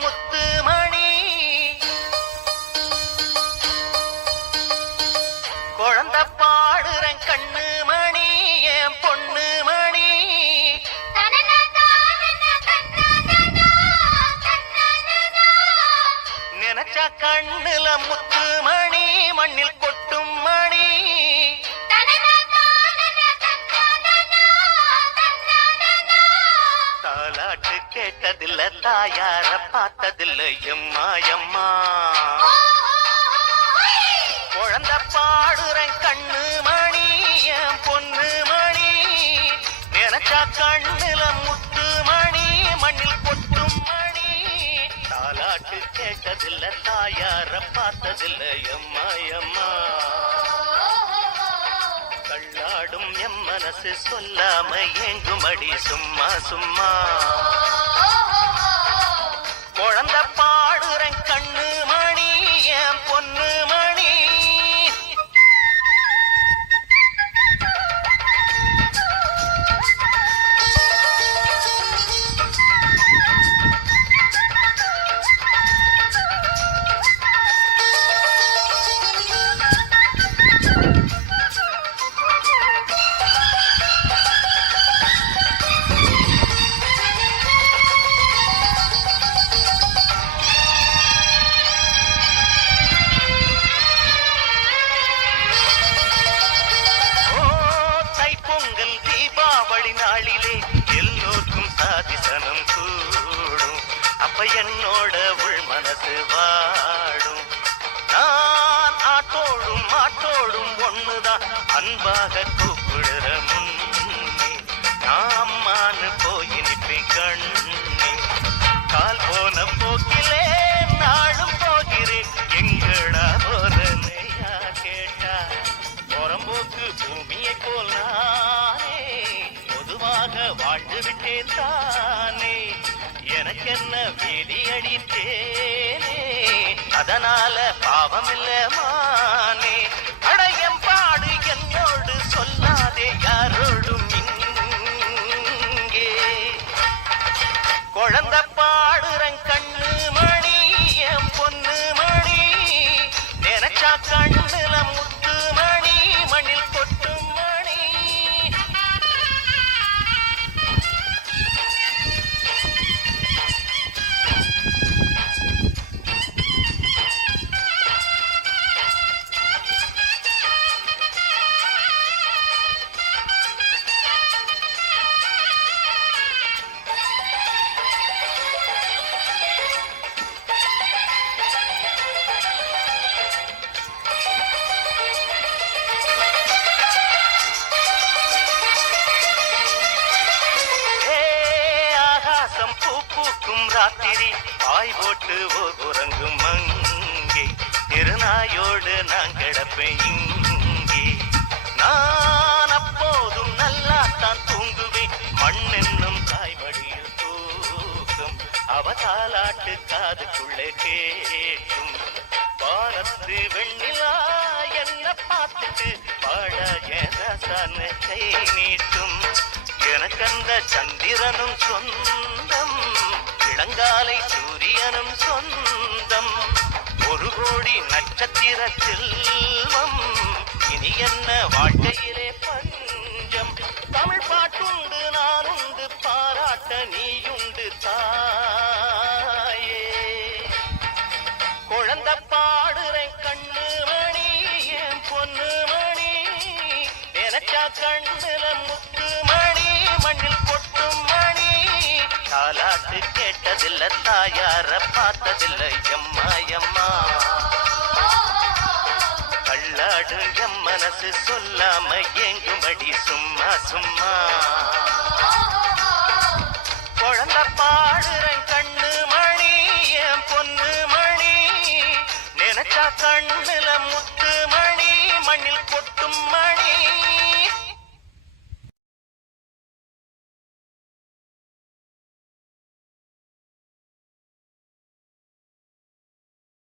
முத்து மணி குழந்தை பாடுறேன் கண்ணு மணி என் பொண்ணு மணி நினைச்சா கண்ணுல முத்து மணி மண்ணில் கொட்டும் மணி தாலாட்டு கேட்டதில்ல தாயார பார்த்ததில்ல எம்மா எம்மா குழந்தை பாடுறேன் கண்ணு மணி என் பொண்ணு மணி நினைச்சா கண்ணுல முத்து மணி மண்ணில் கொட்டும் மணி தாலாட்டு கேட்டதில்ல தாயார பார்த்ததில்ல எம்மா எம்மா கள்ளாடும் எம் மனசு சொல்லாம ஏங்குமடி சும்மா சும்மா குழந்தை பாடுறேன் கண்ணு மணி என் பொண்ணு மணி நாளிலே எல்லோருக்கும் சாதிசனம் கூடும் அப்ப என்னோட உள் மனசு வாடும் நான் ஆட்டோடும் மாட்டோடும் ஒண்ணுதான் அன்பாக கூப்பிடுற முன்னே நான் அம்மானு போய் நிற்பேன் கண்ணே கால் போன போக்கிலே நாளும் போகிறேன் எங்கடா போறனையா கேட்டா புறம்போக்கு பூமியை போல் நானே பொதுவாக வாழ்ந்து விட்டேன் தானே எனக்கு என்ன வேதி அடித்தேனே அதனால பாவம் இல்ல மானே அடையம் பாடு என்னோடு சொல்லாதே யாரோடும் இங்கே குழந்தை பாடுறன் கண்ணு மணி என் பொண்ணு மணி நினைச்சா கண்ணுல முத்து மணி மண்ணில் கொட்டும் மணி ராத்திரி பாய் போட்டு உறங்கும் மங்கே திருநாயோடு நான் கிடப்பேன் இங்கே நான் அப்போதும் நல்லா தான் தூங்குவேன் மண்ணென்னும் தாய்மடியில் தூக்கும் அவ தாலாட்டு காதுக்குள்ளே கேட்கும் வானத்து வெண்ணிலா என்ன பார்த்துட்டு பாட ஏதான கை நீட்டும் எனக்கந்த சந்திரனும் சொந்தம் இளங்காலை சூரியனும் சொந்தம் ஒரு கோடி நட்சத்திர செல்வம் இனி என்ன வாழ்க்கையிலே பஞ்சம் தமிழ் பாட்டுண்டு நானுண்டு பாராட்ட நீயுண்டு தாயே குழந்தை பாடுறேன் கண்ணு மணி என் பொண்ணு மணி நினைச்சா கண்ணுல முத்து மணி மண்ணில் கொட்டும் மணி தாலாட்டு கேட்டதில்ல தாயார பார்த்ததில்ல எம்மா எம்மா கள்ளாடு எம் மனசு சொல்லாம ஏங்குமடி சும்மா சும்மா குழந்தை பாடுறேன் கண்ணு மணி என் பொண்ணு மணி நினைச்சா கண்ணுல முத்து மணி மண்ணில்